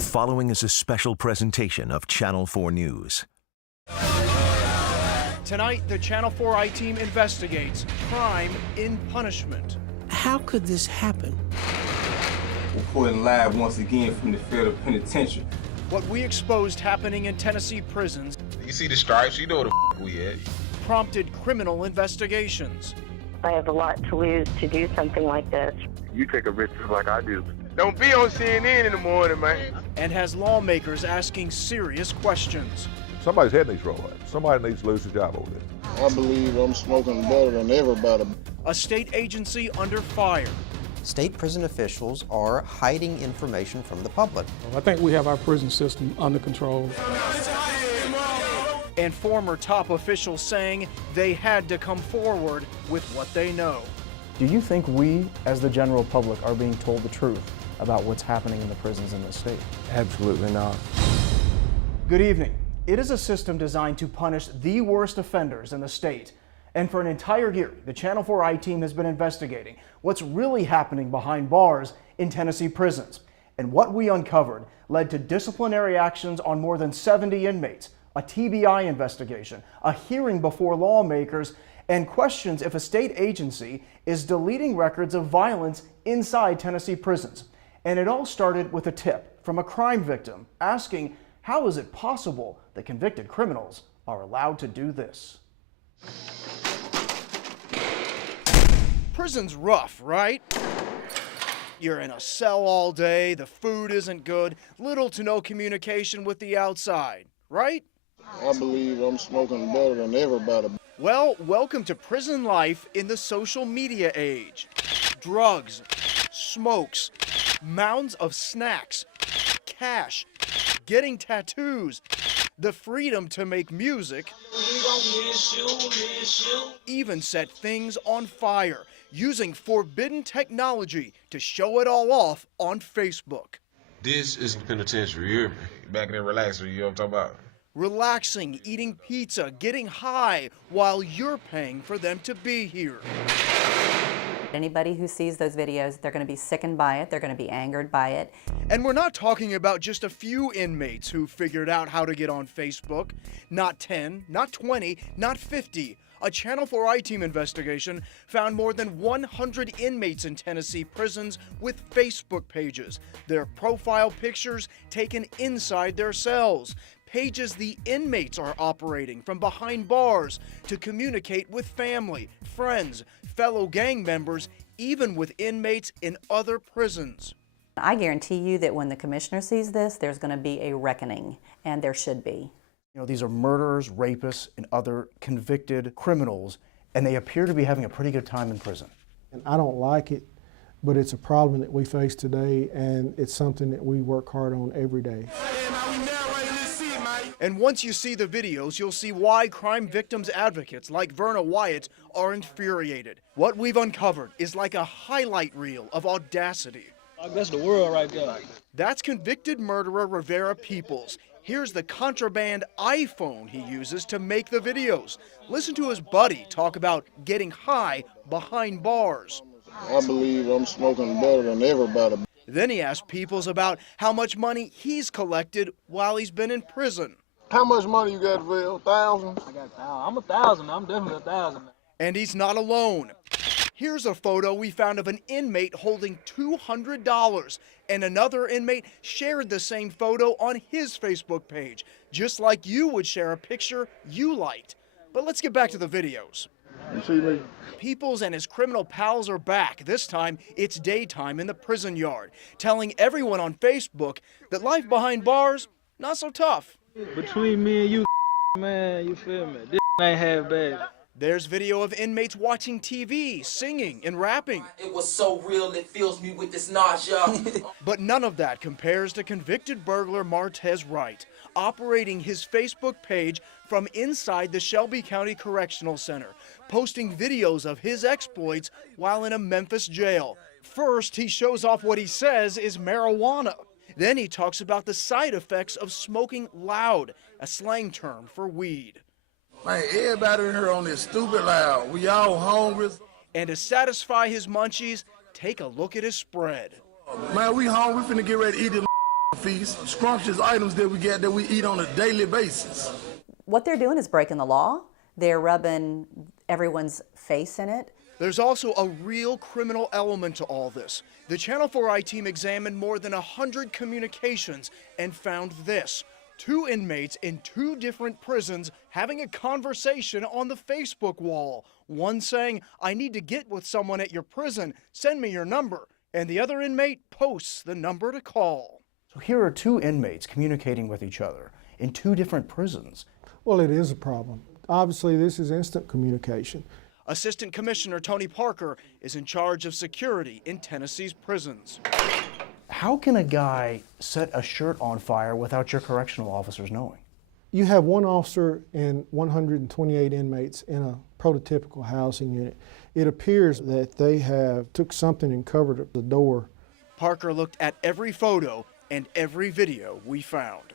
The following is a special presentation of Channel 4 News. Tonight, the Channel 4 I-Team investigates crime in punishment. How could this happen? Reporting live once again from the federal penitentiary. What we exposed happening in Tennessee prisons. You see the stripes, you know where the we at. Prompted criminal investigations. I have a lot to lose to do something like this. You take a risk like I do. Don't be on CNN in the morning, man. And has lawmakers asking serious questions. Somebody's head needs to roll up. Somebody needs to lose their job over this. I believe I'm smoking better than everybody. A state agency under fire. State prison officials are hiding information from the public. I think we have our prison system under control. And former top officials saying they had to come forward with what they know. Do you think we, as the general public, are being told the truth about what's happening in the prisons in this state? Absolutely not. Good evening. It is a system designed to punish the worst offenders in the state. And for an entire year, the Channel 4 I-Team has been investigating what's really happening behind bars in Tennessee prisons. And what we uncovered led to disciplinary actions on more than 70 inmates, a TBI investigation, a hearing before lawmakers, and questions if a state agency is deleting records of violence inside Tennessee prisons. And it all started with a tip from a crime victim asking, how is it possible that convicted criminals are allowed to do this? Prison's rough, right? You're in a cell all day, the food isn't good, little to no communication with the outside, right? I believe I'm smoking better than everybody. Well, welcome to prison life in the social media age. Drugs, smokes, mounds of snacks, cash, getting tattoos, the freedom to make music, even set things on fire, using forbidden technology to show it all off on Facebook. This is the penitentiary, you hear me? Back there relaxing, you know what I'm talking about? Relaxing, eating pizza, getting high, while you're paying for them to be here. Anybody who sees those videos, they're going to be sickened by it, they're going to be angered by it. And we're not talking about just a few inmates who figured out how to get on Facebook. Not 10, not 20, not 50. A Channel 4 I-Team investigation found more than 100 inmates in Tennessee prisons with Facebook pages, their profile pictures taken inside their cells, pages the inmates are operating from behind bars to communicate with family, friends, fellow gang members, even with inmates in other prisons. I guarantee you that when the commissioner sees this, there's going to be a reckoning, and there should be. You know, these are murderers, rapists, and other convicted criminals, and they appear to be having a pretty good time in prison. And I don't like it, but it's a problem that we face today, and it's something that we work hard on every day. And once you see the videos, you'll see why crime victims advocates like Verna Wyatt are infuriated. What we've uncovered is like a highlight reel of audacity. That's the world right there. That's convicted murderer Rivera Peoples. Here's the contraband iPhone he uses to make the videos. Listen to his buddy talk about getting high behind bars. I believe I'm smoking better than everybody. Then he asked Peoples about how much money he's collected while he's been in prison. How much money you got, Phil? 1,000? I got 1,000. I'm 1,000. I'm definitely 1,000. And he's not alone. Here's a photo we found of an inmate holding $200, and another inmate shared the same photo on his Facebook page, just like you would share a picture you liked. But let's get back to the videos. You see me? Peoples and his criminal pals are back. This time, it's daytime in the prison yard, telling everyone on Facebook that life behind bars, not so tough. Between me and you, man, you feel me? This ain't half bad. There's video of inmates watching TV, singing and rapping. It was so real, it fills me with this nausea. But none of that compares to convicted burglar Martez Wright, operating his Facebook page from inside the Shelby County Correctional Center, posting videos of his exploits while in a Memphis jail. First, he shows off what he says is marijuana. Then he talks about the side effects of smoking loud, a slang term for weed. Man, everybody in here on this stupid loud. We all hungry. And to satisfy his munchies, take a look at his spread. Man, we hungry. We finna get ready to eat this feast, scrumptious items that we get that we eat on a daily basis. What they're doing is breaking the law. They're rubbing everyone's face in it. There's also a real criminal element to all this. The Channel 4i team examined more than 100 communications and found this. 2 inmates in 2 different prisons having a conversation on the Facebook wall. One saying, "I need to get with someone at your prison, send me your number." And the other inmate posts the number to call. So here are 2 inmates communicating with each other in 2 different prisons. Well, it is a problem. Obviously, this is instant communication. Assistant Commissioner Tony Parker is in charge of security in Tennessee's prisons. How can a guy set a shirt on fire without your correctional officers knowing? You have 1 officer and 128 inmates in a prototypical housing unit. It appears that they have took something and covered up the door. Parker looked at every photo and every video we found.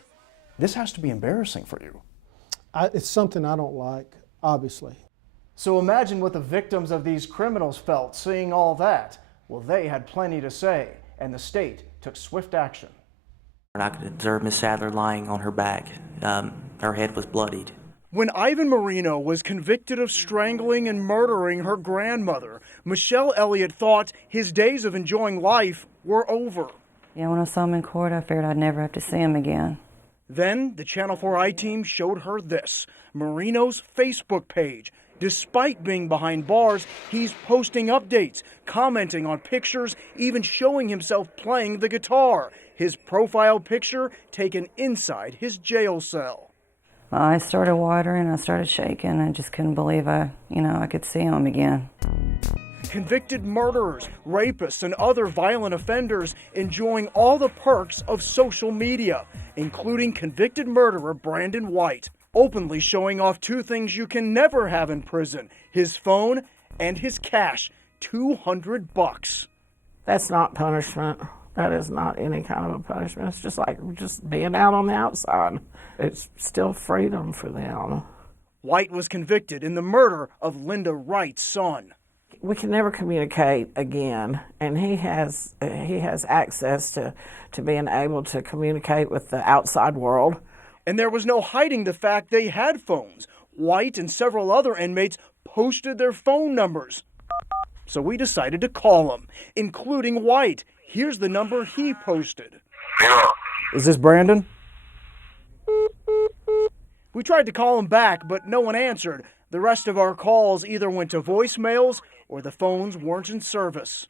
This has to be embarrassing for you. It's something I don't like, obviously. So imagine what the victims of these criminals felt seeing all that. Well, they had plenty to say, and the state took swift action. I could observe Miss Sadler lying on her back. Her head was bloodied. When Ivan Marino was convicted of strangling and murdering her grandmother, Michelle Elliott thought his days of enjoying life were over. Yeah, when I saw him in court, I figured I'd never have to see him again. Then the Channel 4i team showed her this, Marino's Facebook page. Despite being behind bars, he's posting updates, commenting on pictures, even showing himself playing the guitar. His profile picture taken inside his jail cell. I started watering, I started shaking. I just couldn't believe I could see him again. Convicted murderers, rapists, and other violent offenders enjoying all the perks of social media, including convicted murderer Brandon White, openly showing off 2 things you can never have in prison, his phone and his cash, $200. That's not punishment. That is not any kind of a punishment. It's just like just being out on the outside. It's still freedom for them. White was convicted in the murder of Linda Wright's son. We can never communicate again, and he has access to being able to communicate with the outside world. And there was no hiding the fact they had phones. White and several other inmates posted their phone numbers. So we decided to call them, including White. Here's the number he posted. Is this Brandon? We tried to call him back, but no one answered. The rest of our calls either went to voicemails or the phones weren't in service.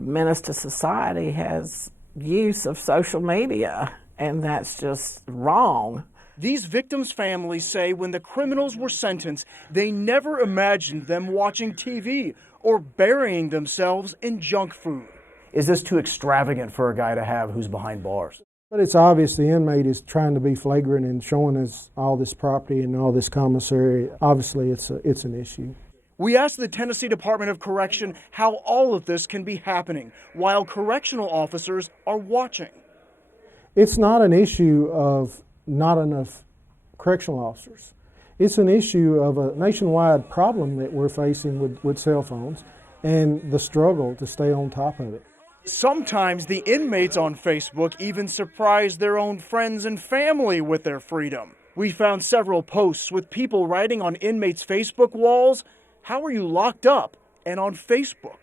Menace to society has use of social media, and that's just wrong. These victims' families say when the criminals were sentenced, they never imagined them watching TV or burying themselves in junk food. Is this too extravagant for a guy to have who's behind bars? But it's obvious the inmate is trying to be flagrant in showing us all this property and all this commissary. Obviously, it's an issue. We asked the Tennessee Department of Correction how all of this can be happening while correctional officers are watching. It's not an issue of not enough correctional officers. It's an issue of a nationwide problem that we're facing with cell phones and the struggle to stay on top of it. Sometimes the inmates on Facebook even surprise their own friends and family with their freedom. We found several posts with people writing on inmates' Facebook walls, "How are you locked up?" and on Facebook.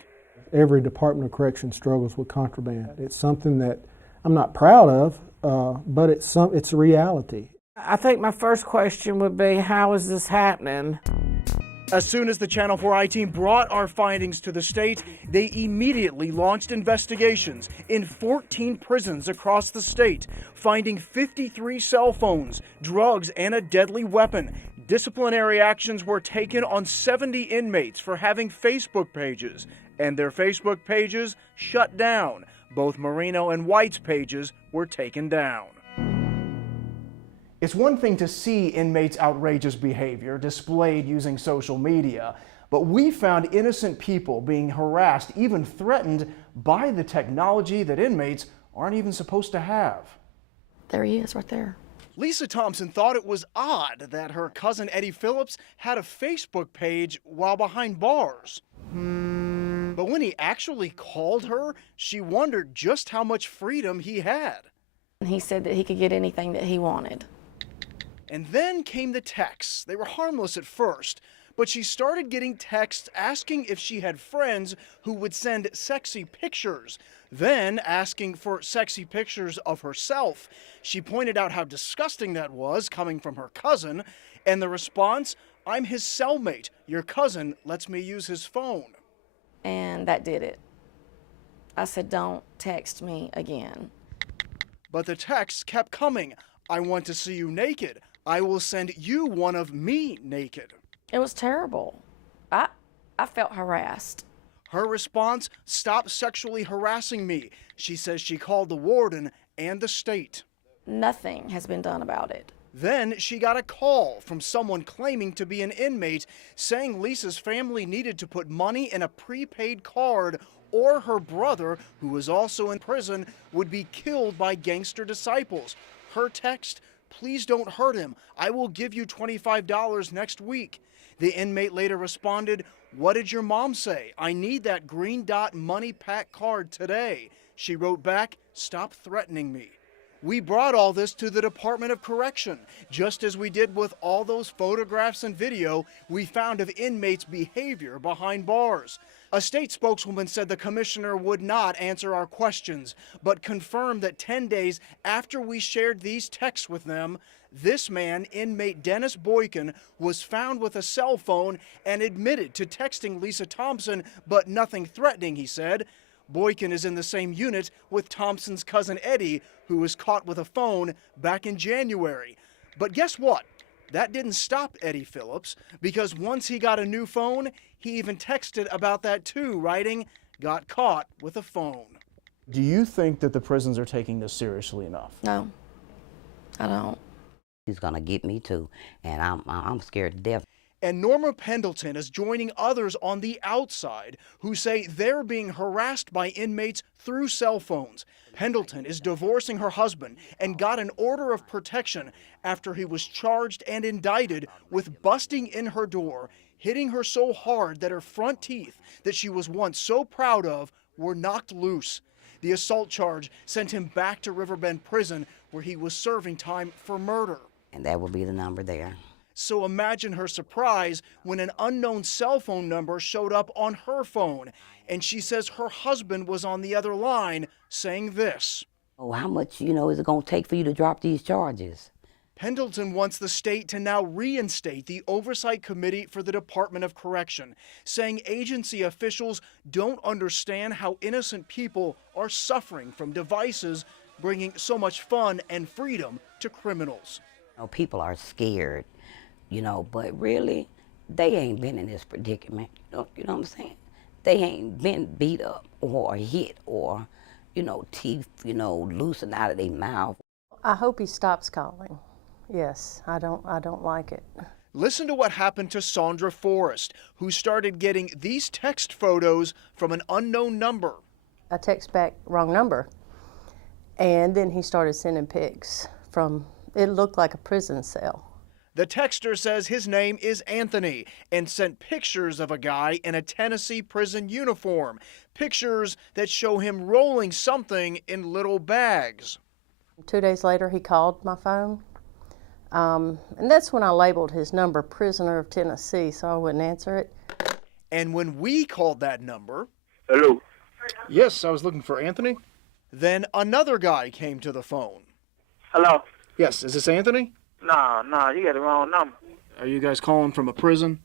Every Department of Correction struggles with contraband. It's something that I'm not proud of, but it's a reality. I think my first question would be, how is this happening? As soon as the Channel 4i team brought our findings to the state, they immediately launched investigations in 14 prisons across the state, finding 53 cell phones, drugs, and a deadly weapon. Disciplinary actions were taken on 70 inmates for having Facebook pages, and their Facebook pages shut down. Both Marino and White's pages were taken down. It's one thing to see inmates' outrageous behavior displayed using social media, but we found innocent people being harassed, even threatened by the technology that inmates aren't even supposed to have. There he is, right there. Lisa Thompson thought it was odd that her cousin Eddie Phillips had a Facebook page while behind bars. But when he actually called her, she wondered just how much freedom he had. He said that he could get anything that he wanted. And then came the texts. They were harmless at first, but she started getting texts asking if she had friends who would send sexy pictures, then asking for sexy pictures of herself. She pointed out how disgusting that was coming from her cousin, and the response, "I'm his cellmate. Your cousin lets me use his phone." And that did it. I said, don't text me again. But the texts kept coming. "I want to see you naked. I will send you one of me naked." It was terrible. I felt harassed. Her response, "Stop sexually harassing me." She says she called the warden and the state. Nothing has been done about it. Then she got a call from someone claiming to be an inmate, saying Lisa's family needed to put money in a prepaid card or her brother, who was also in prison, would be killed by gangster disciples. Her text, "Please don't hurt him. I will give you $25 next week." The inmate later responded, "What did your mom say? I need that green dot money pack card today." She wrote back, "Stop threatening me." We brought all this to the Department of Correction. Just as we did with all those photographs and video we found of inmates' behavior behind bars. A state spokeswoman said the commissioner would not answer our questions, but confirmed that 10 days after we shared these texts with them, this man, inmate Dennis Boykin, was found with a cell phone and admitted to texting Lisa Thompson, but nothing threatening, he said. Boykin is in the same unit with Thompson's cousin Eddie, who was caught with a phone back in January. But guess what? That didn't stop Eddie Phillips, because once he got a new phone, he even texted about that too, writing, "Got caught with a phone." Do you think that the prisons are taking this seriously enough? No, I don't. He's gonna get me too, and I'm scared to death. And Norma Pendleton is joining others on the outside who say they're being harassed by inmates through cell phones. Pendleton is divorcing her husband and got an order of protection after he was charged and indicted with busting in her door, hitting her so hard that her front teeth, that she was once so proud of, were knocked loose. The assault charge sent him back to Riverbend Prison, where he was serving time for murder. And that will be the number there. So imagine her surprise when an unknown cell phone number showed up on her phone, and she says her husband was on the other line saying this. "Oh, how much, is it going to take for you to drop these charges?" Pendleton wants the state to now reinstate the Oversight Committee for the Department of Correction, saying agency officials don't understand how innocent people are suffering from devices bringing so much fun and freedom to criminals. People are scared. But really, they ain't been in this predicament. You know what I'm saying? They ain't been beat up or hit or, teeth, loosened out of their mouth. I hope he stops calling. Yes, I don't like it. Listen to what happened to Sandra Forrest, who started getting these text photos from an unknown number. I text back, "Wrong number." And then he started sending pics from, it looked like a prison cell. The texter says his name is Anthony and sent pictures of a guy in a Tennessee prison uniform, pictures that show him rolling something in little bags. 2 days later, he called my phone, and that's when I labeled his number Prisoner of Tennessee, so I wouldn't answer it. And when we called that number... Hello? Yes, I was looking for Anthony. Then another guy came to the phone. Hello? Yes, is this Anthony? No, you got the wrong number. Are you guys calling from a prison?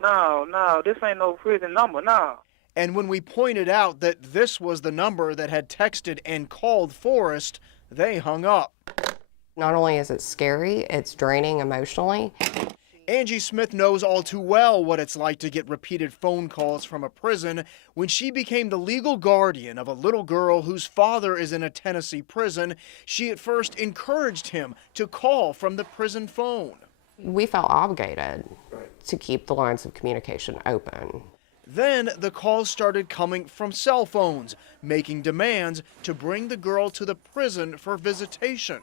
No, this ain't no prison number, no. And when we pointed out that this was the number that had texted and called Forrest, they hung up. Not only is it scary, it's draining emotionally. Angie Smith knows all too well what it's like to get repeated phone calls from a prison. When she became the legal guardian of a little girl whose father is in a Tennessee prison, she at first encouraged him to call from the prison phone. We felt obligated to keep the lines of communication open. Then the calls started coming from cell phones, making demands to bring the girl to the prison for visitation.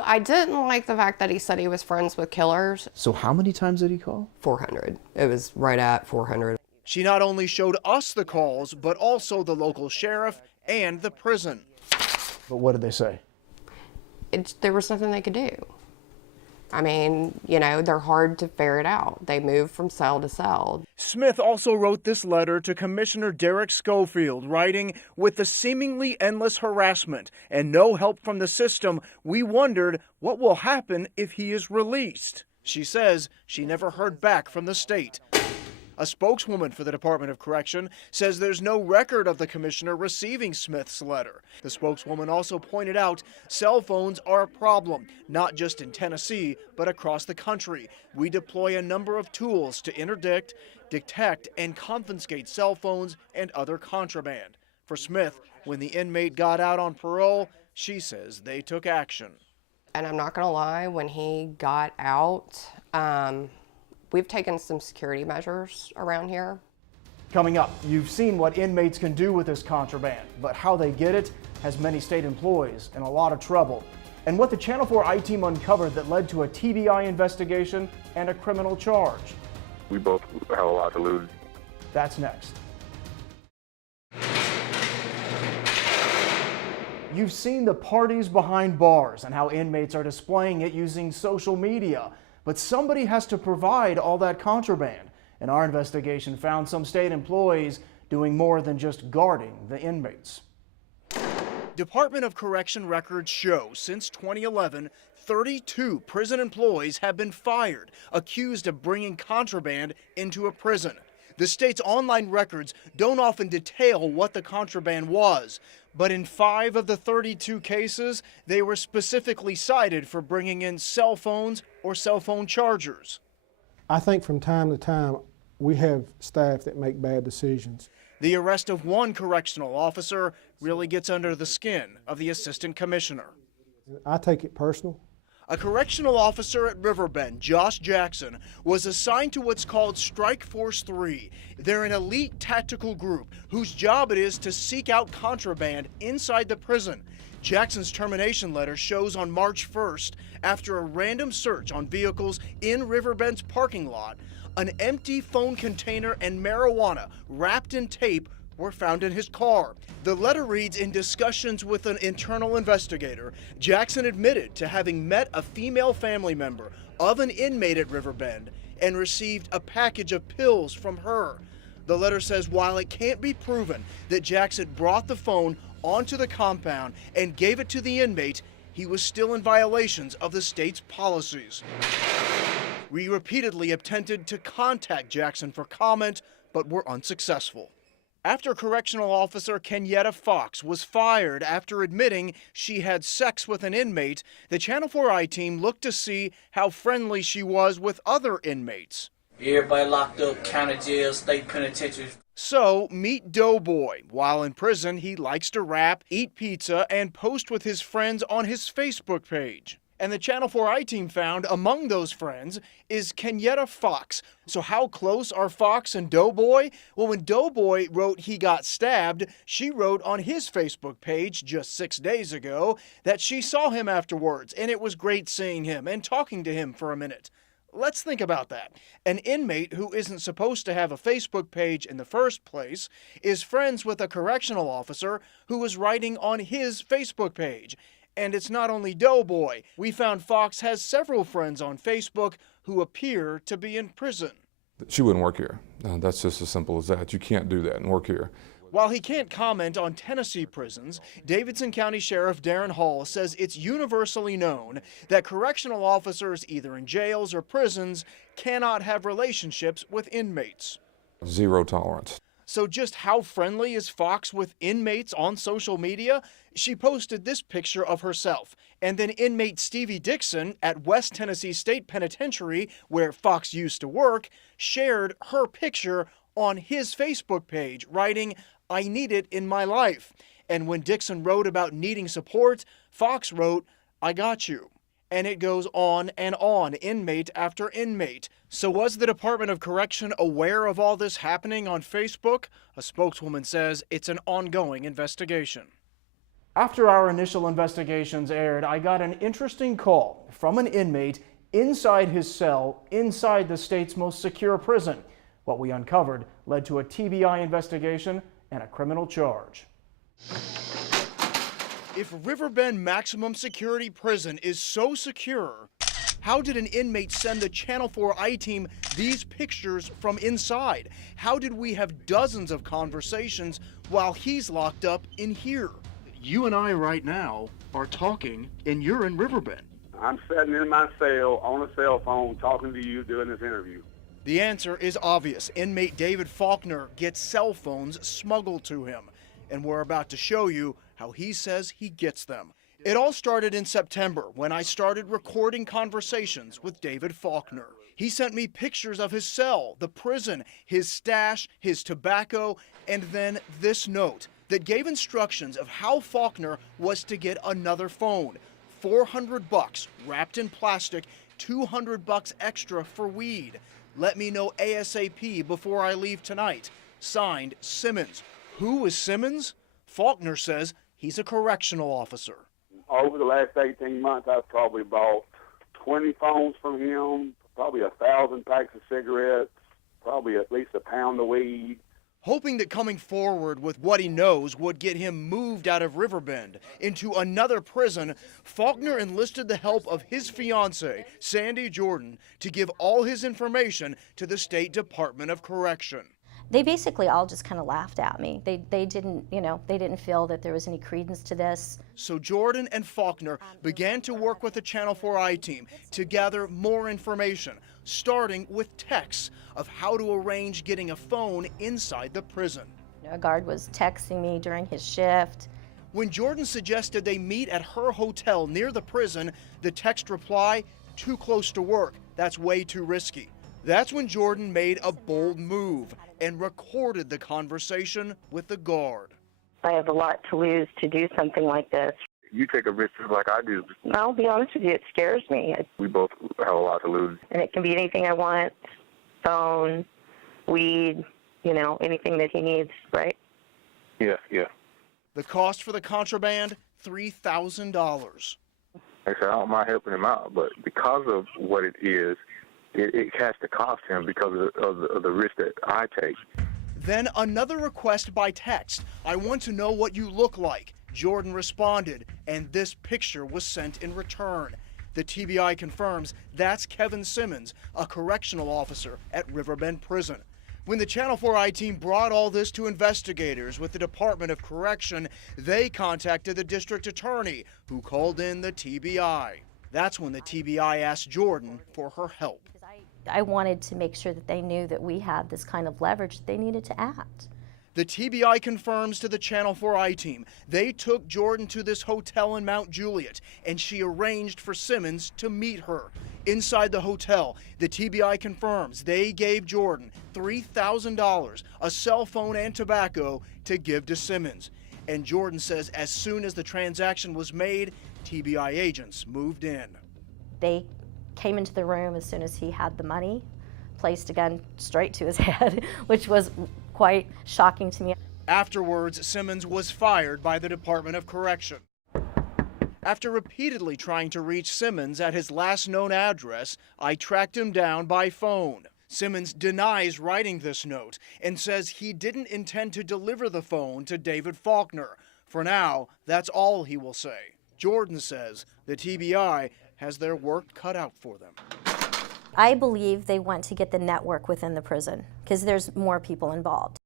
I didn't like the fact that he said he was friends with killers. So how many times did he call? 400. It was right at 400. She not only showed us the calls, but also the local sheriff and the prison. But what did they say? there was nothing they could do. I mean, you know, they're hard to ferret out. They move from cell to cell. Smith also wrote this letter to Commissioner Derek Schofield, writing, "With the seemingly endless harassment and no help from the system, we wondered what will happen if he is released." She says she never heard back from the state. A spokeswoman for the Department of Correction says there's no record of the commissioner receiving Smith's letter. The spokeswoman also pointed out cell phones are a problem, not just in Tennessee, but across the country. We deploy a number of tools to interdict, detect, and confiscate cell phones and other contraband. For Smith, when the inmate got out on parole, she says they took action. And I'm not gonna lie, when he got out, we've taken some security measures around here. Coming up, you've seen what inmates can do with this contraband, but how they get it has many state employees in a lot of trouble. And what the Channel 4 I-Team uncovered that led to a TBI investigation and a criminal charge. We both have a lot to lose. That's next. You've seen the parties behind bars and how inmates are displaying it using social media. But somebody has to provide all that contraband. And our investigation found some state employees doing more than just guarding the inmates. Department of Correction records show since 2011, 32 prison employees have been fired, accused of bringing contraband into a prison. The state's online records don't often detail what the contraband was, but in 5 of the 32 cases, they were specifically cited for bringing in cell phones or cell phone chargers. I think from time to time, we have staff that make bad decisions. The arrest of one correctional officer really gets under the skin of the assistant commissioner. I take it personal. A correctional officer at Riverbend, Josh Jackson, was assigned to what's called Strike Force 3. They're an elite tactical group whose job it is to seek out contraband inside the prison. Jackson's termination letter shows on March 1st, after a random search on vehicles in Riverbend's parking lot, an empty phone container and marijuana wrapped in tape were found in his car. The letter reads, in discussions with an internal investigator, Jackson admitted to having met a female family member of an inmate at Riverbend and received a package of pills from her. The letter says while it can't be proven that Jackson brought the phone onto the compound and gave it to the inmate, he was still in violations of the state's policies. We repeatedly attempted to contact Jackson for comment, but were unsuccessful. After Correctional Officer Kenyetta Fox was fired after admitting she had sex with an inmate, the Channel 4 I-Team looked to see how friendly she was with other inmates. Everybody locked up, county jail, state penitentiary. So, meet Doughboy. While in prison, he likes to rap, eat pizza, and post with his friends on his Facebook page. And the Channel 4 I-Team found among those friends is Kenyetta Fox. So how close are Fox and Doughboy? Well, when Doughboy wrote he got stabbed, she wrote on his Facebook page just 6 days ago that she saw him afterwards, and it was great seeing him and talking to him for a minute. Let's think about that. An inmate who isn't supposed to have a Facebook page in the first place is friends with a correctional officer who is writing on his Facebook page. And it's not only Doughboy. We found Fox has several friends on Facebook who appear to be in prison. She wouldn't work here. That's just as simple as that. You can't do that and work here. While he can't comment on Tennessee prisons, Davidson County Sheriff Darren Hall says it's universally known that correctional officers, either in jails or prisons, cannot have relationships with inmates. Zero tolerance. So just how friendly is Fox with inmates on social media? She posted this picture of herself, and then inmate Stevie Dixon at West Tennessee State Penitentiary, where Fox used to work, shared her picture on his Facebook page, writing, "I need it in my life." And when Dixon wrote about needing support, Fox wrote, "I got you." And it goes on and on, inmate after inmate. So was the Department of Correction aware of all this happening on Facebook? A spokeswoman says it's an ongoing investigation. After our initial investigations aired, I got an interesting call from an inmate inside his cell, inside the state's most secure prison. What we uncovered led to a TBI investigation and a criminal charge. If Riverbend Maximum Security Prison is so secure, how did an inmate send the Channel 4 I-Team these pictures from inside? How did we have dozens of conversations while he's locked up in here? You and I right now are talking, and you're in Riverbend. I'm sitting in my cell on a cell phone talking to you doing this interview. The answer is obvious. Inmate David Faulkner gets cell phones smuggled to him, and we're about to show you how he says he gets them. It all started in September when I started recording conversations with David Faulkner. He sent me pictures of his cell, the prison, his stash, his tobacco, and then this note that gave instructions of how Faulkner was to get another phone. $400 wrapped in plastic, $200 extra for weed. Let me know ASAP before I leave tonight. Signed, Simmons. Who is Simmons? Faulkner says he's a correctional officer. Over the last 18 months, I've probably bought 20 phones from him, probably 1,000 packs of cigarettes, probably at least a pound of weed. Hoping that coming forward with what he knows would get him moved out of Riverbend into another prison, Faulkner enlisted the help of his fiancée, Sandy Jordan, to give all his information to the State Department of Correction. They basically all just kind of laughed at me. They didn't, they didn't feel that there was any credence to this. So Jordan and Faulkner began to work with the Channel 4 I-Team to gather more information, starting with texts of how to arrange getting a phone inside the prison. A guard was texting me during his shift. When Jordan suggested they meet at her hotel near the prison, the text reply, "Too close to work, that's way too risky." That's when Jordan made a bold move and recorded the conversation with the guard. I have a lot to lose to do something like this. You take a risk just like I do. I'll be honest with you, it scares me. We both have a lot to lose. And it can be anything I want, phone, weed, anything that he needs, right? Yeah. The cost for the contraband, $3,000. Like I said, I don't mind helping him out, but because of what it is, it has to cost him because of the risk that I take. Then another request by text. I want to know what you look like. Jordan responded, and this picture was sent in return. The TBI confirms that's Kevin Simmons, a correctional officer at Riverbend Prison. When the Channel 4 I-Team brought all this to investigators with the Department of Correction, they contacted the district attorney, who called in the TBI. That's when the TBI asked Jordan for her help. I wanted to make sure that they knew that we had this kind of leverage that they needed to act. The TBI confirms to the Channel 4 I-Team they took Jordan to this hotel in Mount Juliet, and she arranged for Simmons to meet her. Inside the hotel, the TBI confirms they gave Jordan $3,000, a cell phone and tobacco to give to Simmons. And Jordan says as soon as the transaction was made, TBI agents moved in. They came into the room as soon as he had the money, placed a gun straight to his head, which was quite shocking to me. Afterwards, Simmons was fired by the Department of Correction. After repeatedly trying to reach Simmons at his last known address, I tracked him down by phone. Simmons denies writing this note and says he didn't intend to deliver the phone to David Faulkner. For now, that's all he will say. Jordan says the TBI has their work cut out for them. I believe they want to get the network within the prison because there's more people involved.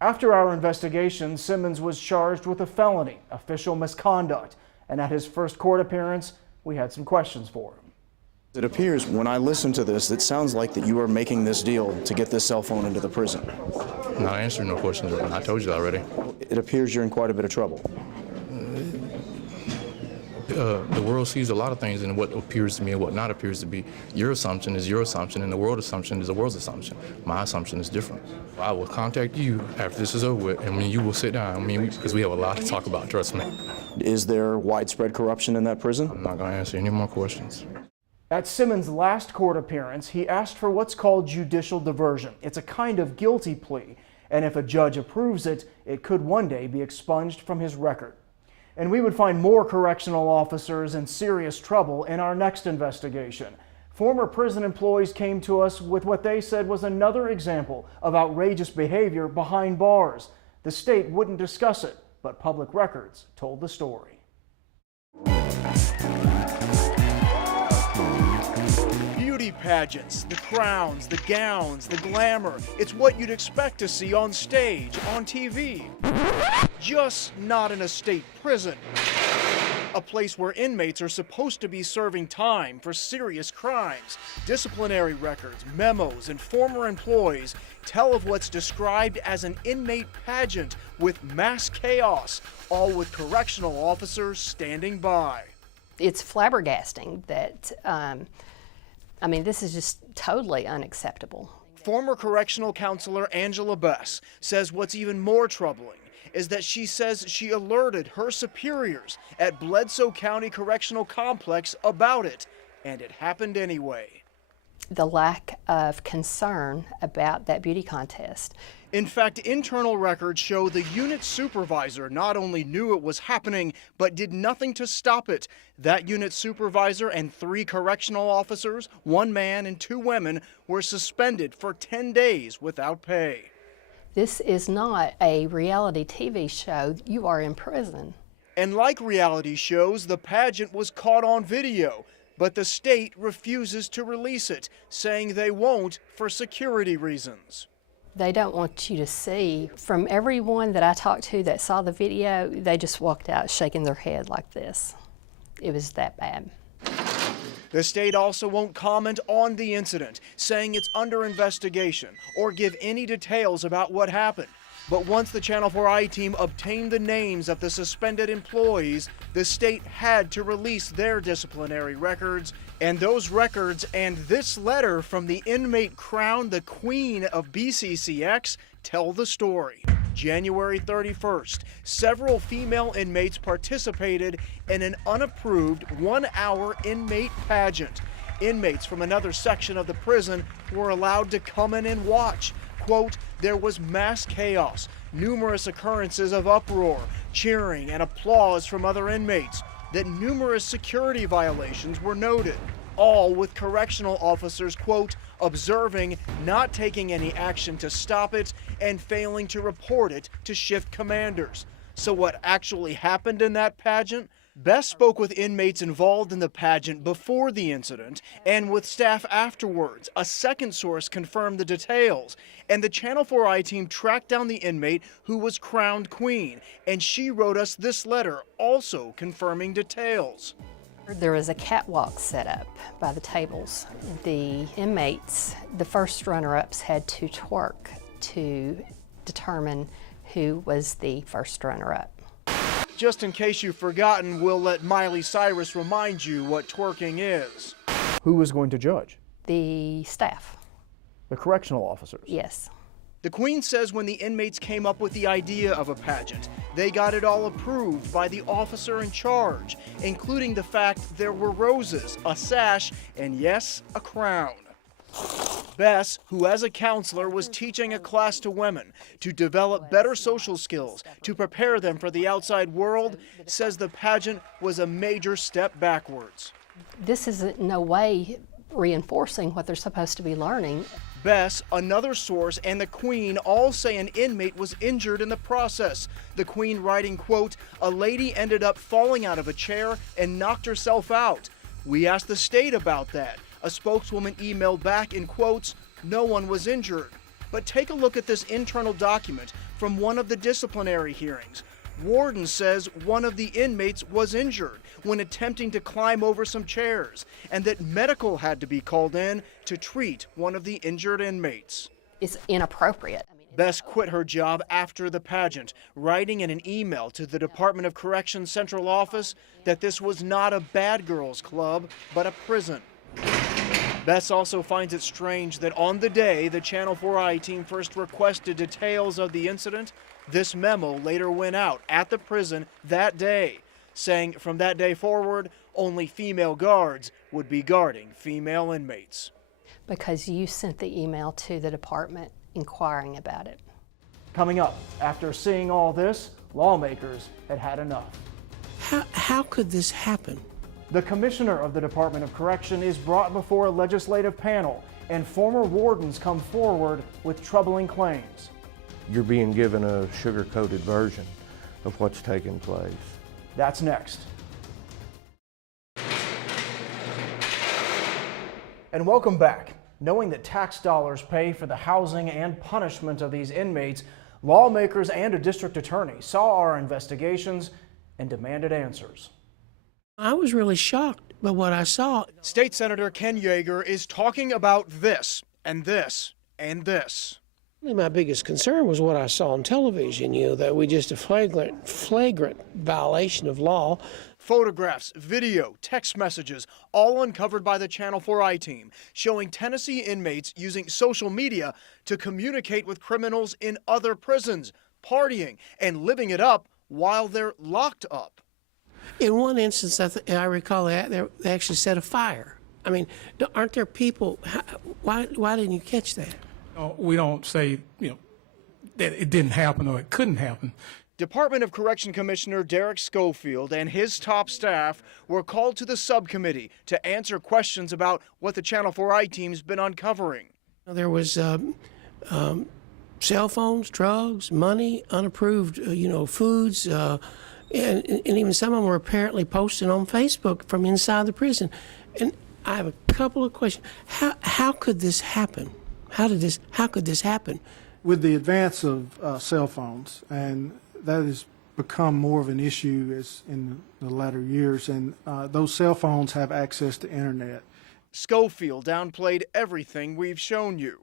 After our investigation, Simmons was charged with a felony, official misconduct, and at his first court appearance, we had some questions for him. It appears when I listen to this, it sounds like that you are making this deal to get this cell phone into the prison. I'm not answering no questions. I told you that already. It appears you're in quite a bit of trouble. The world sees a lot of things and what appears to me and what not appears to be. Your assumption is your assumption and the world assumption is the world's assumption. My assumption is different. I will contact you after this is over with, and you will sit down, because we have a lot to talk about, trust me. Is there widespread corruption in that prison? I'm not going to answer any more questions. At Simmons' last court appearance, he asked for what's called judicial diversion. It's a kind of guilty plea, and if a judge approves it, it could one day be expunged from his record. And we would find more correctional officers in serious trouble in our next investigation. Former prison employees came to us with what they said was another example of outrageous behavior behind bars. The state wouldn't discuss it, but public records told the story. Beauty pageants, the crowns, the gowns, the glamour. It's what you'd expect to see on stage, on TV. Just not in a state prison. A place where inmates are supposed to be serving time for serious crimes. Disciplinary records, memos, and former employees tell of what's described as an inmate pageant with mass chaos, all with correctional officers standing by. It's flabbergasting that, this is just totally unacceptable. Former correctional counselor Angela Bess says what's even more troubling is that she says she alerted her superiors at Bledsoe County Correctional Complex about it, and it happened anyway. The lack of concern about that beauty contest. In fact, internal records show the unit supervisor not only knew it was happening, but did nothing to stop it. That unit supervisor and 3 correctional officers, 1 man and 2 women, were suspended for 10 days without pay. This is not a reality TV show. You are in prison. And like reality shows, the pageant was caught on video, but the state refuses to release it, saying they won't for security reasons. They don't want you to see. From everyone that I talked to that saw the video, they just walked out shaking their head like this. It was that bad. The state also won't comment on the incident, saying it's under investigation or give any details about what happened. But once the Channel 4i team obtained the names of the suspended employees, the state had to release their disciplinary records, and those records and this letter from the inmate crowned the queen of BCCX tell the story. January 31st, several female inmates participated in an unapproved 1-hour inmate pageant. Inmates from another section of the prison were allowed to come in and watch. Quote, there was mass chaos, numerous occurrences of uproar, cheering, and applause from other inmates. That numerous security violations were noted, all with correctional officers, quote, observing, not taking any action to stop it, and failing to report it to shift commanders. So what actually happened in that pageant? Bess spoke with inmates involved in the pageant before the incident and with staff afterwards. A second source confirmed the details, and the Channel 4i team tracked down the inmate who was crowned queen, and she wrote us this letter also confirming details. There was a catwalk set up by the tables. The inmates, the first runner-ups, had to twerk to determine who was the first runner-up. Just in case you've forgotten, we'll let Miley Cyrus remind you what twerking is. Who was going to judge? The staff. The correctional officers? Yes. The Queen says when the inmates came up with the idea of a pageant, they got it all approved by the officer in charge, including the fact there were roses, a sash, and yes, a crown. Bess, who as a counselor was teaching a class to women to develop better social skills, to prepare them for the outside world, says the pageant was a major step backwards. This is in no way reinforcing what they're supposed to be learning. Bess, another source, and the Queen all say an inmate was injured in the process. The Queen writing, quote, a lady ended up falling out of a chair and knocked herself out. We asked the state about that. A spokeswoman emailed back in quotes, no one was injured. But take a look at this internal document from one of the disciplinary hearings. Warden says one of the inmates was injured when attempting to climb over some chairs, and that medical had to be called in to treat one of the injured inmates. It's inappropriate. Bess quit her job after the pageant, writing in an email to the Department of Corrections Central Office that this was not a bad girls club, but a prison. Bess also finds it strange that on the day the Channel 4i team first requested details of the incident, this memo later went out at the prison that day, saying from that day forward, only female guards would be guarding female inmates. Because you sent the email to the department inquiring about it. Coming up, after seeing all this, lawmakers had had enough. How could this happen? The commissioner of the Department of Correction is brought before a legislative panel, and former wardens come forward with troubling claims. You're being given a sugar-coated version of what's taking place. That's next. And welcome back. Knowing that tax dollars pay for the housing and punishment of these inmates, lawmakers and a district attorney saw our investigations and demanded answers. I was really shocked by what I saw. State Senator Ken Yeager is talking about this and this and this. My biggest concern was what I saw on television, that we just a flagrant violation of law. Photographs, video, text messages, all uncovered by the Channel 4i team, showing Tennessee inmates using social media to communicate with criminals in other prisons, partying and living it up while they're locked up. In one instance, I recall that they actually set a fire. I mean, aren't there people? Why didn't you catch that? We don't say, that it didn't happen or it couldn't happen. Department of Correction Commissioner Derek Schofield and his top staff were called to the subcommittee to answer questions about what the Channel 4i team's been uncovering. There was cell phones, drugs, money, unapproved, foods, and even some of them were apparently posted on Facebook from inside the prison. And I have a couple of questions. How could this happen? How could this happen? With the advance of cell phones, and that has become more of an issue as in the latter years, and those cell phones have access to internet. Schofield downplayed everything we've shown you.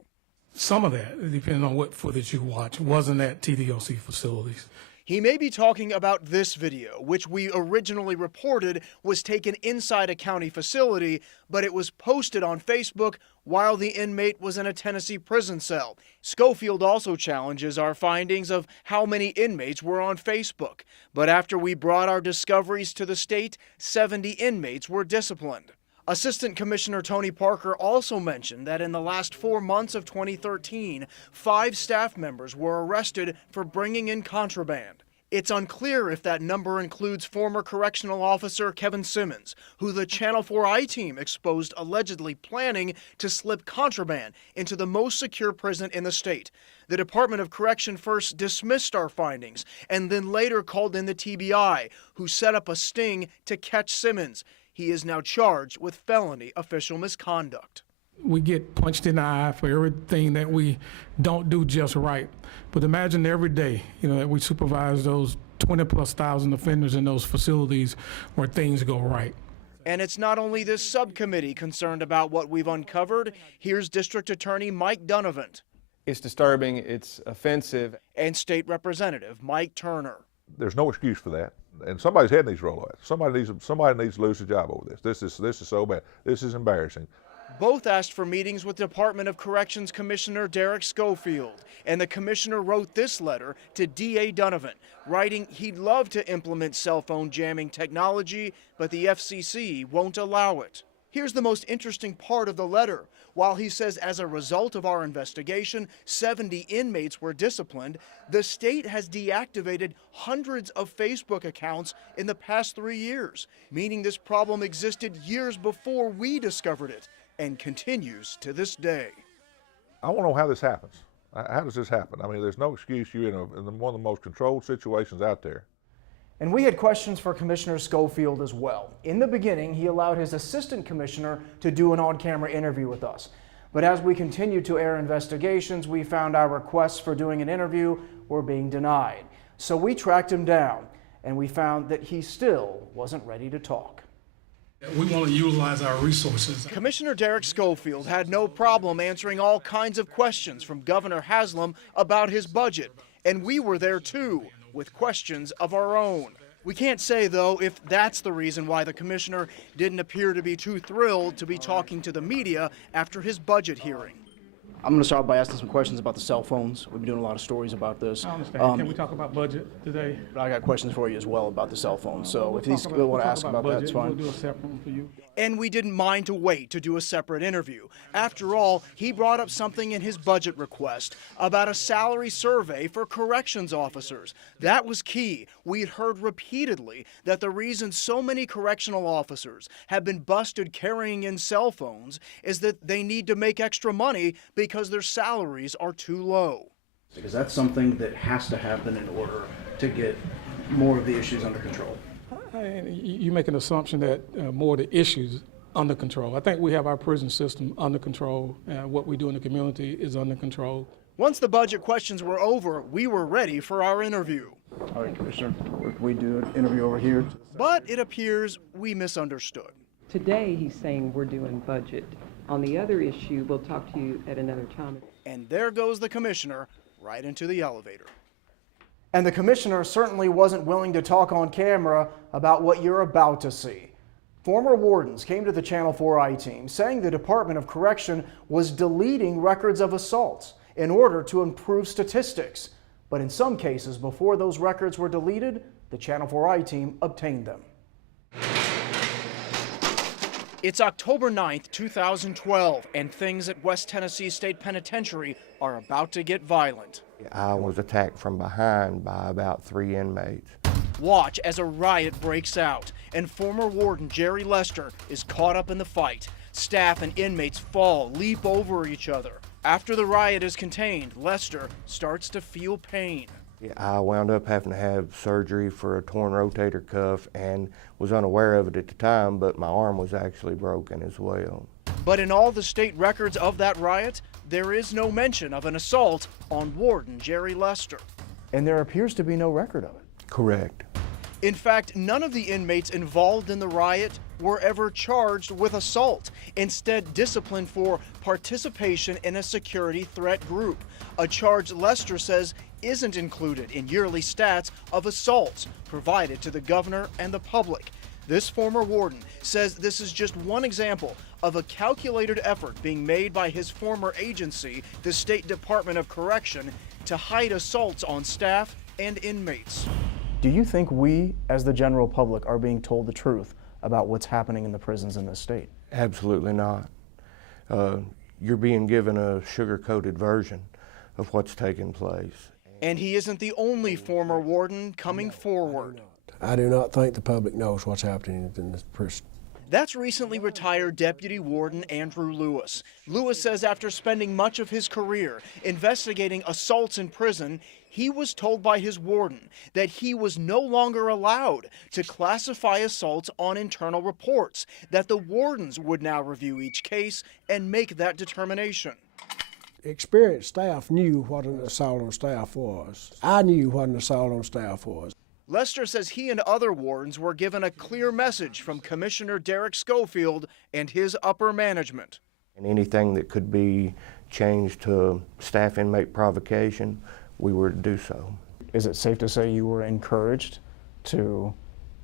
Some of that, depending on what footage you watch, wasn't at TDOC facilities. He may be talking about this video, which we originally reported was taken inside a county facility, but it was posted on Facebook while the inmate was in a Tennessee prison cell. Schofield also challenges our findings of how many inmates were on Facebook. But after we brought our discoveries to the state, 70 inmates were disciplined. Assistant Commissioner Tony Parker also mentioned that in the last 4 months of 2013, 5 staff members were arrested for bringing in contraband. It's unclear if that number includes former correctional officer Kevin Simmons, who the Channel 4i team exposed allegedly planning to slip contraband into the most secure prison in the state. The Department of Correction first dismissed our findings and then later called in the TBI, who set up a sting to catch Simmons. He is now charged with felony official misconduct. We get punched in the eye for everything that we don't do just right. But imagine every day, that we supervise those 20,000+ offenders in those facilities where things go right. And it's not only this subcommittee concerned about what we've uncovered. Here's District Attorney Mike Donovan. It's disturbing, it's offensive. And State Representative Mike Turner. There's no excuse for that. And somebody's head needs to roll out. Somebody needs to lose their job over this. This is so bad. This is embarrassing. Both asked for meetings with Department of Corrections Commissioner Derek Schofield, and the commissioner wrote this letter to DA Donovan, writing he'd love to implement cell phone jamming technology, but the FCC won't allow it. Here's the most interesting part of the letter. While he says as a result of our investigation, 70 inmates were disciplined, the state has deactivated hundreds of Facebook accounts in the past 3 years, meaning this problem existed years before we discovered it and continues to this day. I want to know how this happens. How does this happen? I mean, there's no excuse. You're in one of the most controlled situations out there. And we had questions for Commissioner Schofield as well. In the beginning, he allowed his assistant commissioner to do an on-camera interview with us. But as we continued to air investigations, we found our requests for doing an interview were being denied. So we tracked him down, and we found that he still wasn't ready to talk. We want to utilize our resources. Commissioner Derek Schofield had no problem answering all kinds of questions from Governor Haslam about his budget, and we were there too, with questions of our own. We can't say, though, if that's the reason why the commissioner didn't appear to be too thrilled to be talking to the media after his budget hearing. I'm going to start by asking some questions about the cell phones. We've been doing a lot of stories about this. I understand. Can we talk about budget today? I got questions for you as well about the cell phones. So if these people want to ask about that, it's fine. We'll do a separate one for you. And we didn't mind to wait to do a separate interview. After all, he brought up something in his budget request about a salary survey for corrections officers. That was key. We'd heard repeatedly that the reason so many correctional officers have been busted carrying in cell phones is that they need to make extra money because their salaries are too low. Because that's something that has to happen in order to get more of the issues under control. You make an assumption that more of the issues under control. I think we have our prison system under control, and what we do in the community is under control. Once the budget questions were over, we were ready for our interview. All right, Commissioner, we do an interview over here. But it appears we misunderstood. Today he's saying we're doing budget. On the other issue, we'll talk to you at another time. And there goes the commissioner right into the elevator. And the commissioner certainly wasn't willing to talk on camera about what you're about to see. Former wardens came to the Channel 4 I-team saying the Department of Correction was deleting records of assaults in order to improve statistics. But in some cases, before those records were deleted, the Channel 4 I-team obtained them. It's October 9th, 2012, and things at West Tennessee State Penitentiary are about to get violent. I was attacked from behind by about 3 inmates. Watch as a riot breaks out, and former warden Jerry Lester is caught up in the fight. Staff and inmates fall, leap over each other. After the riot is contained, Lester starts to feel pain. I wound up having to have surgery for a torn rotator cuff and was unaware of it at the time, but my arm was actually broken as well. But in all the state records of that riot, there is no mention of an assault on Warden Jerry Lester. And there appears to be no record of it. Correct. In fact, none of the inmates involved in the riot were ever charged with assault, instead disciplined for participation in a security threat group, a charge Lester says isn't included in yearly stats of assaults provided to the governor and the public. This former warden says this is just one example of a calculated effort being made by his former agency, the State Department of Correction, to hide assaults on staff and inmates. Do you think we, as the general public, are being told the truth about what's happening in the prisons in this state? Absolutely not. You're being given a sugar-coated version of what's taking place. And he isn't the only former warden coming forward. I do not think the public knows what's happening in this prison. That's recently retired Deputy Warden Andrew Lewis. Lewis says after spending much of his career investigating assaults in prison, he was told by his warden that he was no longer allowed to classify assaults on internal reports, that the wardens would now review each case and make that determination. Experienced staff knew what an assault on staff was. I knew what an assault on staff was. Lester says he and other wardens were given a clear message from Commissioner Derek Schofield and his upper management. And anything that could be changed to staff inmate provocation, we were to do so. Is it safe to say you were encouraged to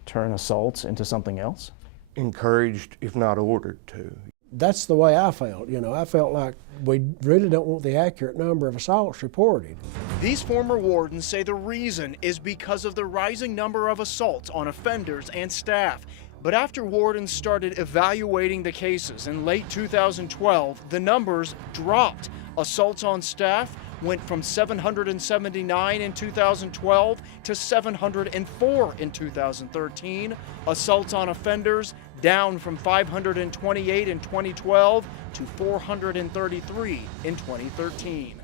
turn assaults into something else? Encouraged, if not ordered to. That's the way I felt. You know, I felt like we really don't want the accurate number of assaults reported. These former wardens say the reason is because of the rising number of assaults on offenders and staff. But after wardens started evaluating the cases in late 2012, the numbers dropped. Assaults on staff went from 779 in 2012 to 704 in 2013. Assaults on offenders down from 528 in 2012 to 433 in 2013.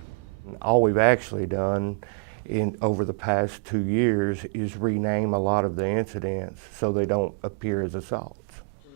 All we've actually done over the past 2 years is rename a lot of the incidents so they don't appear as assaults.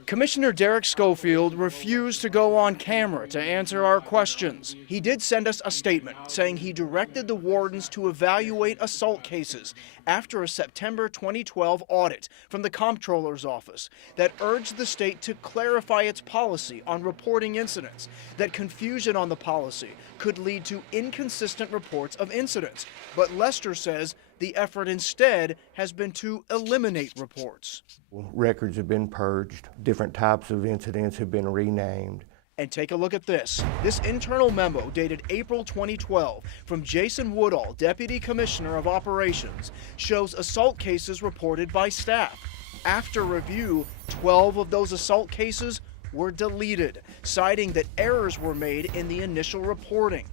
Commissioner Derek Schofield refused to go on camera to answer our questions. He did send us a statement saying he directed the wardens to evaluate assault cases after a September 2012 audit from the Comptroller's Office that urged the state to clarify its policy on reporting incidents, that confusion on the policy could lead to inconsistent reports of incidents. But Lester says the effort instead has been to eliminate reports. Records have been purged, different types of incidents have been renamed. And take a look at this. This internal memo dated April 2012 from Jason Woodall, Deputy Commissioner of Operations, shows assault cases reported by staff. After review, 12 of those assault cases were deleted, citing that errors were made in the initial reporting.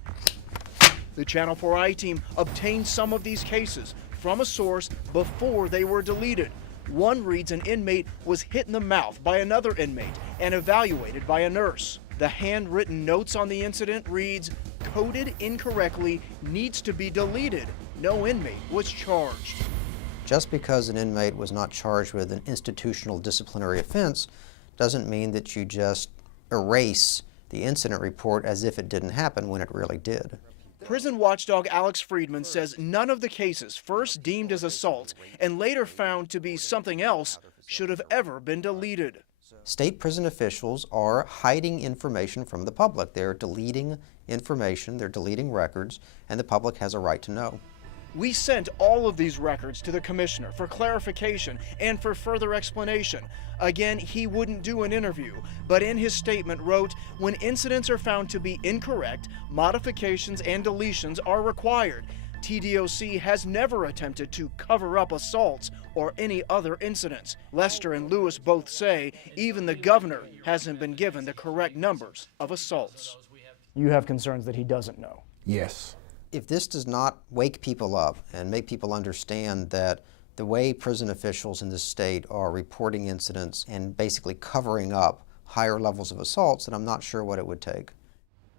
The Channel 4 I-team obtained some of these cases from a source before they were deleted. One reads an inmate was hit in the mouth by another inmate and evaluated by a nurse. The handwritten notes on the incident reads, "Coded incorrectly, needs to be deleted. No inmate was charged." Just because an inmate was not charged with an institutional disciplinary offense doesn't mean that you just erase the incident report as if it didn't happen when it really did. Prison watchdog Alex Friedman says none of the cases first deemed as assault and later found to be something else should have ever been deleted. State prison officials are hiding information from the public. They're deleting information, they're deleting records, and the public has a right to know. We sent all of these records to the commissioner for clarification and for further explanation. Again, he wouldn't do an interview, but in his statement wrote, when incidents are found to be incorrect, modifications and deletions are required. TDOC has never attempted to cover up assaults or any other incidents. Lester and Lewis both say even the governor hasn't been given the correct numbers of assaults. You have concerns that he doesn't know. Yes. If this does not wake people up and make people understand that the way prison officials in this state are reporting incidents and basically covering up higher levels of assaults, then I'm not sure what it would take.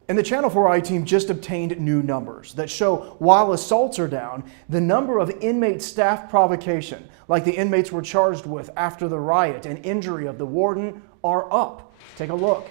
And the Channel 4 I team just obtained new numbers that show while assaults are down, the number of inmate staff provocation, like the inmates were charged with after the riot and injury of the warden, are up. Take a look.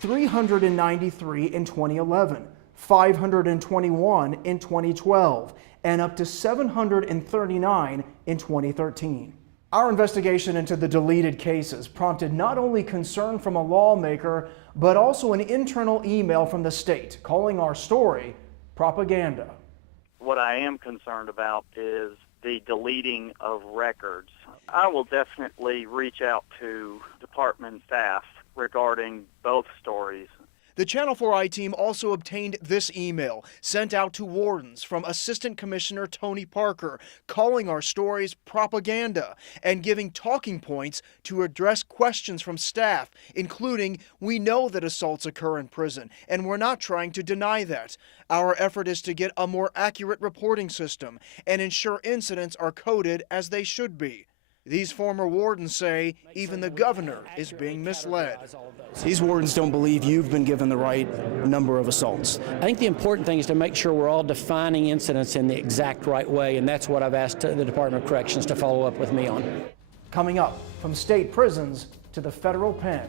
393 in 2011, 521 in 2012, and up to 739 in 2013. Our investigation into the deleted cases prompted not only concern from a lawmaker, but also an internal email from the state calling our story propaganda. What I am concerned about is the deleting of records. I will definitely reach out to department staff regarding both stories. The Channel 4 I team also obtained this email sent out to wardens from Assistant Commissioner Tony Parker, calling our stories propaganda and giving talking points to address questions from staff, including, we know that assaults occur in prison, and we're not trying to deny that. Our effort is to get a more accurate reporting system and ensure incidents are coded as they should be. These former wardens say even the governor is being misled. These wardens don't believe you've been given the right number of assaults. I think the important thing is to make sure we're all defining incidents in the exact right way, and that's what I've asked the Department of Corrections to follow up with me on. Coming up, from state prisons to the federal pen.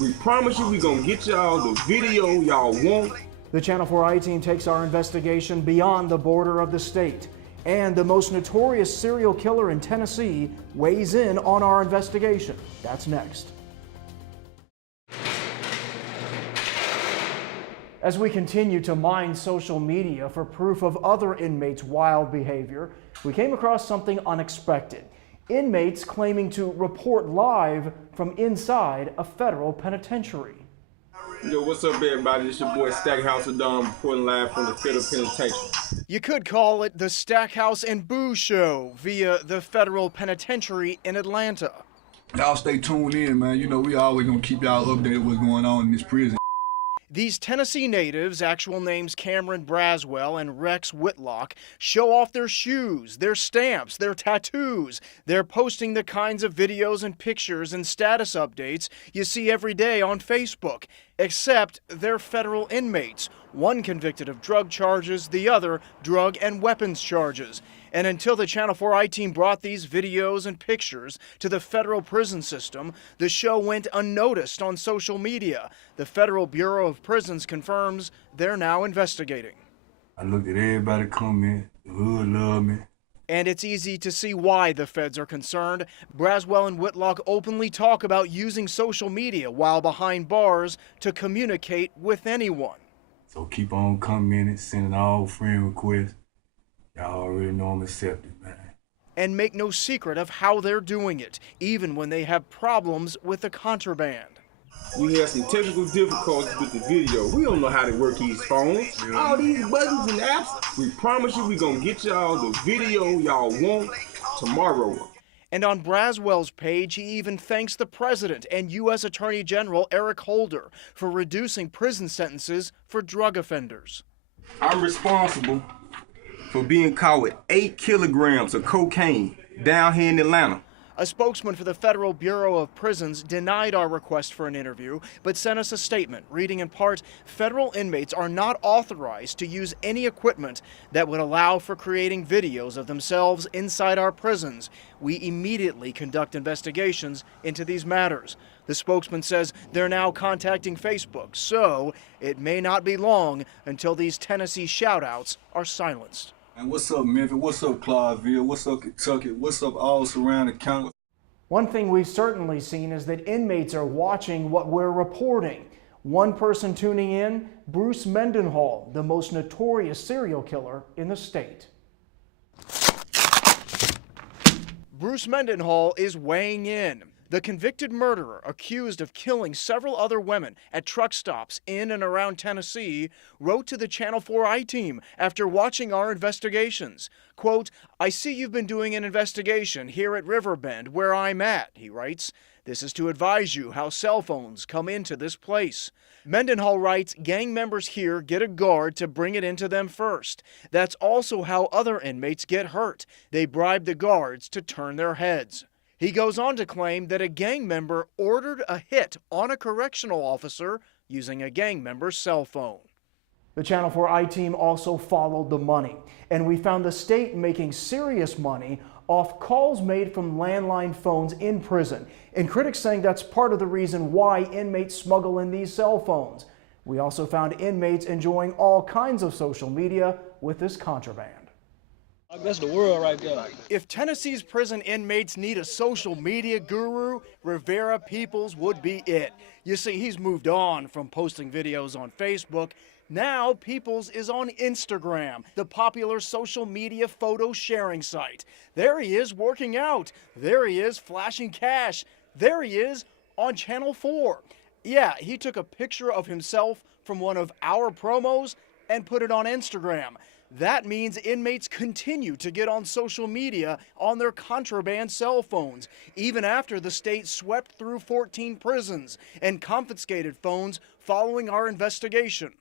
We promise you we're going to get y'all the video y'all want. The Channel 4 I team takes our investigation beyond the border of the state. And the most notorious serial killer in Tennessee weighs in on our investigation. That's next. As we continue to mine social media for proof of other inmates' wild behavior, we came across something unexpected. Inmates claiming to report live from inside a federal penitentiary. Yo, what's up, everybody? It's your boy Stackhouse of Dawn, reporting live from the federal penitentiary. You could call it the Stackhouse and Boo Show via the federal penitentiary in Atlanta. Y'all stay tuned in, man. You know, we always gonna keep y'all updated what's going on in this prison. These Tennessee natives, actual names Cameron Braswell and Rex Whitlock, show off their shoes, their stamps, their tattoos. They're posting the kinds of videos and pictures and status updates you see every day on Facebook, except they're federal inmates, one convicted of drug charges, the other drug and weapons charges. And until the Channel 4 I team brought these videos and pictures to the federal prison system, the show went unnoticed on social media. The Federal Bureau of Prisons confirms they're now investigating. I looked at everybody comment, the hood love me. And it's easy to see why the feds are concerned. Braswell and Whitlock openly talk about using social media while behind bars to communicate with anyone. So keep on commenting, sending all friend requests. Y'all already know I'm accepted, man. And make no secret of how they're doing it, even when they have problems with the contraband. We had some technical difficulties with the video. We don't know how to work these phones. All these buttons and apps. We promise you we're going to get y'all the video y'all want tomorrow. And on Braswell's page, he even thanks the president and U.S. Attorney General Eric Holder for reducing prison sentences for drug offenders. I'm responsible for being caught with 8 kilograms of cocaine down here in Atlanta. A spokesman for the Federal Bureau of Prisons denied our request for an interview, but sent us a statement reading in part, federal inmates are not authorized to use any equipment that would allow for creating videos of themselves inside our prisons. We immediately conduct investigations into these matters. The spokesman says they're now contacting Facebook, so it may not be long until these Tennessee shout-outs are silenced. And what's up, Memphis? What's up, Clarksville? What's up, Kentucky? What's up, all surrounding counties? One thing we've certainly seen is that inmates are watching what we're reporting. One person tuning in, Bruce Mendenhall, the most notorious serial killer in the state. Bruce Mendenhall is weighing in. The convicted murderer, accused of killing several other women at truck stops in and around Tennessee, wrote to the Channel 4 I-Team after watching our investigations. Quote, "I see you've been doing an investigation here at Riverbend, where I'm at," he writes. "This is to advise you how cell phones come into this place." Mendenhall writes, "Gang members here get a guard to bring it into them first. That's also how other inmates get hurt. They bribe the guards to turn their heads." He goes on to claim that a gang member ordered a hit on a correctional officer using a gang member's cell phone. The Channel 4 I-Team also followed the money, and we found the state making serious money off calls made from landline phones in prison, and critics saying that's part of the reason why inmates smuggle in these cell phones. We also found inmates enjoying all kinds of social media with this contraband. That's the world right there. If Tennessee's prison inmates need a social media guru, Rivera Peoples would be it. You see, he's moved on from posting videos on Facebook. Now Peoples is on Instagram, the popular social media photo sharing site. There he is working out. There he is flashing cash. There he is on Channel 4. Yeah, he took a picture of himself from one of our promos and put it on Instagram. That means inmates continue to get on social media on their contraband cell phones, even after the state swept through 14 prisons and confiscated phones following our investigation.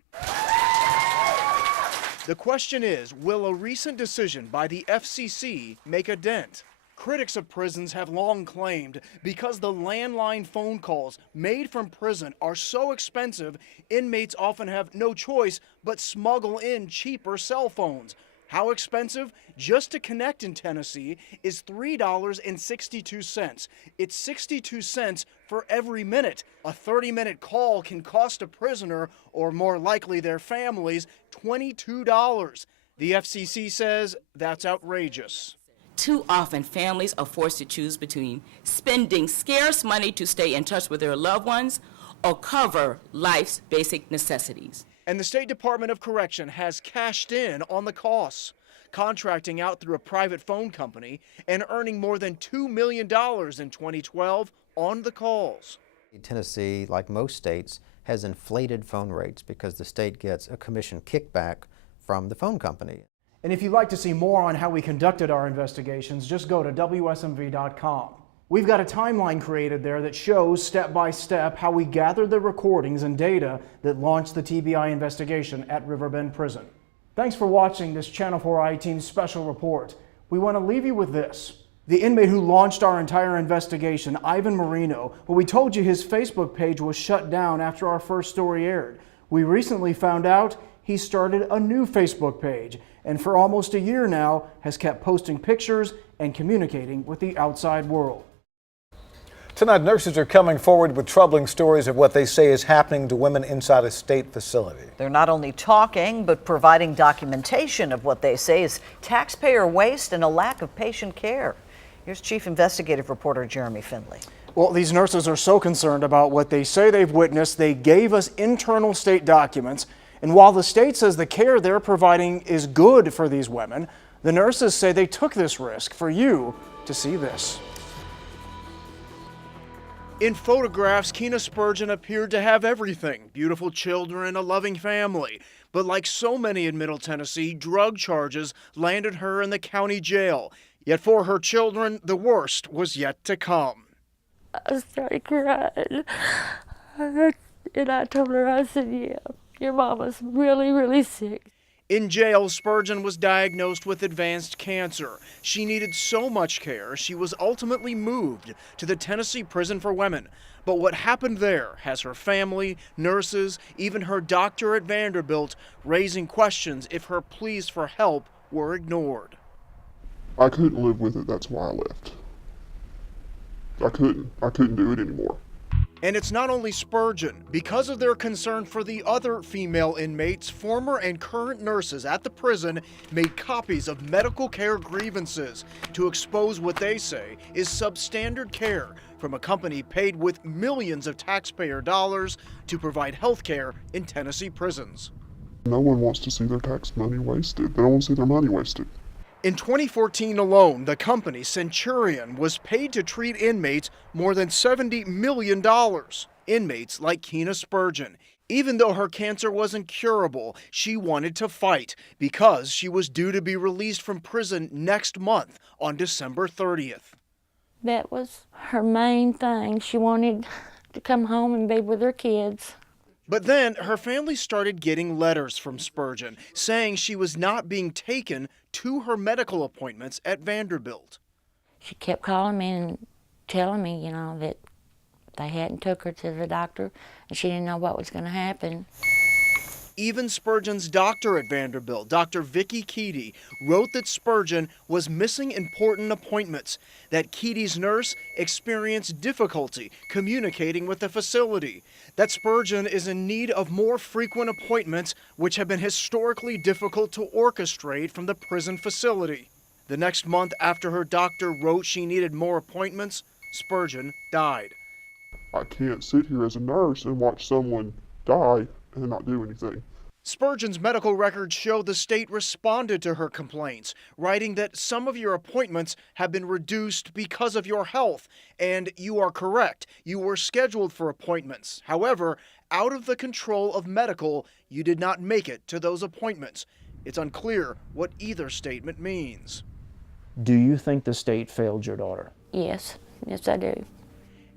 The question is, will a recent decision by the FCC make a dent? Critics of prisons have long claimed because the landline phone calls made from prison are so expensive, inmates often have no choice but smuggle in cheaper cell phones. How expensive? Just to connect in Tennessee is $3.62. It's 62 cents for every minute. A 30-minute call can cost a prisoner, or more likely their families, $22. The FCC says that's outrageous. Too often, families are forced to choose between spending scarce money to stay in touch with their loved ones or cover life's basic necessities. And the State Department of Correction has cashed in on the costs, contracting out through a private phone company and earning more than $2 million in 2012 on the calls. Tennessee, like most states, has inflated phone rates because the state gets a commission kickback from the phone company. And if you'd like to see more on how we conducted our investigations, just go to WSMV.com. We've got a timeline created there that shows step by step how we gathered the recordings and data that launched the TBI investigation at Riverbend Prison. Thanks for watching this Channel 4 I-Team special report. We want to leave you with this. The inmate who launched our entire investigation, Ivan Marino, well, we told you his Facebook page was shut down after our first story aired. We recently found out he started a new Facebook page, and for almost a year now has kept posting pictures and communicating with the outside world. Tonight, nurses are coming forward with troubling stories of what they say is happening to women inside a state facility. They're not only talking, but providing documentation of what they say is taxpayer waste and a lack of patient care. Here's Chief Investigative Reporter Jeremy Finley. Well, these nurses are so concerned about what they say they've witnessed, they gave us internal state documents. And while the state says the care they're providing is good for these women, the nurses say they took this risk for you to see this. In photographs, Keena Spurgeon appeared to have everything. Beautiful children, a loving family. But like so many in Middle Tennessee, drug charges landed her in the county jail. Yet for her children, the worst was yet to come. I started crying. And I told her, I said, yeah, your mama's really, really sick. In jail, Spurgeon was diagnosed with advanced cancer. She needed so much care, she was ultimately moved to the Tennessee Prison for Women. But what happened there has her family, nurses, even her doctor at Vanderbilt raising questions if her pleas for help were ignored. I couldn't live with it, that's why I left. I couldn't do it anymore. And it's not only Spurgeon. Because of their concern for the other female inmates, former and current nurses at the prison made copies of medical care grievances to expose what they say is substandard care from a company paid with millions of taxpayer dollars to provide health care in Tennessee prisons. No one wants to see their tax money wasted. They don't want to see their money wasted. In 2014 alone, the company Centurion was paid to treat inmates more than $70 million. Inmates like Keena Spurgeon. Even though her cancer wasn't curable, she wanted to fight because she was due to be released from prison next month on December 30th. That was her main thing. She wanted to come home and be with her kids. But then her family started getting letters from Spurgeon saying she was not being taken to her medical appointments at Vanderbilt. She kept calling me and telling me, you know, that they hadn't took her to the doctor and she didn't know what was going to happen. Even Spurgeon's doctor at Vanderbilt, Dr. Vicki Keedy, wrote that Spurgeon was missing important appointments, that Keedy's nurse experienced difficulty communicating with the facility, that Spurgeon is in need of more frequent appointments, which have been historically difficult to orchestrate from the prison facility. The next month after her doctor wrote she needed more appointments, Spurgeon died. I can't sit here as a nurse and watch someone die and not do anything. Spurgeon's medical records show the state responded to her complaints, writing that some of your appointments have been reduced because of your health, and you are correct, you were scheduled for appointments. However, out of the control of medical, you did not make it to those appointments. It's unclear what either statement means. Do you think the state failed your daughter? Yes, yes I do.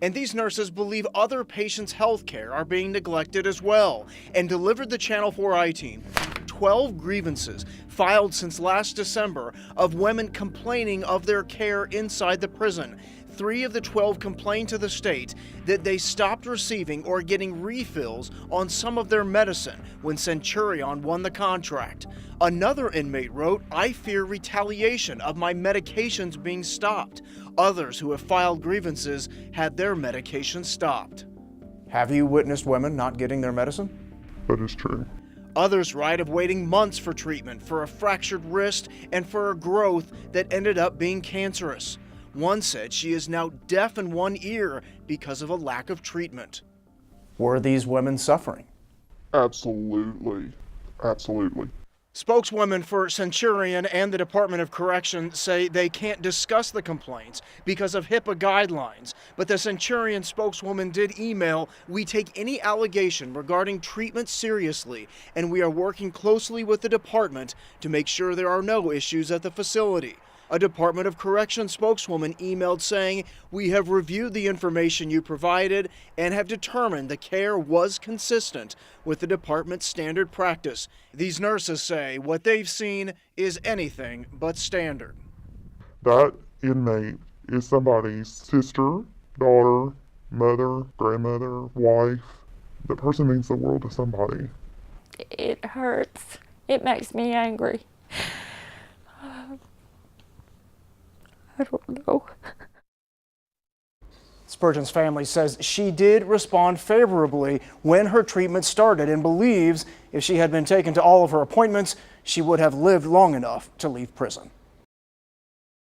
And these nurses believe other patients' health care are being neglected as well, and delivered the Channel 4 I-Team 12 grievances filed since last December of women complaining of their care inside the prison. 3 of the 12 complained to the state that they stopped receiving or getting refills on some of their medicine when Centurion won the contract. Another inmate wrote, "I fear retaliation of my medications being stopped." Others who have filed grievances had their medications stopped. Have you witnessed women not getting their medicine? That is true. Others write of waiting months for treatment for a fractured wrist and for a growth that ended up being cancerous. One said she is now deaf in one ear because of a lack of treatment. Were these women suffering? Absolutely. Absolutely. Spokeswomen for Centurion and the Department of Corrections say they can't discuss the complaints because of HIPAA guidelines, but the Centurion spokeswoman did email, "We take any allegation regarding treatment seriously, and we are working closely with the department to make sure there are no issues at the facility." A Department of Corrections spokeswoman emailed saying, "We have reviewed the information you provided and have determined the care was consistent with the department's standard practice." These nurses say what they've seen is anything but standard. That inmate is somebody's sister, daughter, mother, grandmother, wife. That person means the world to somebody. It hurts. It makes me angry. I don't know. Spurgeon's family says she did respond favorably when her treatment started and believes if she had been taken to all of her appointments, she would have lived long enough to leave prison.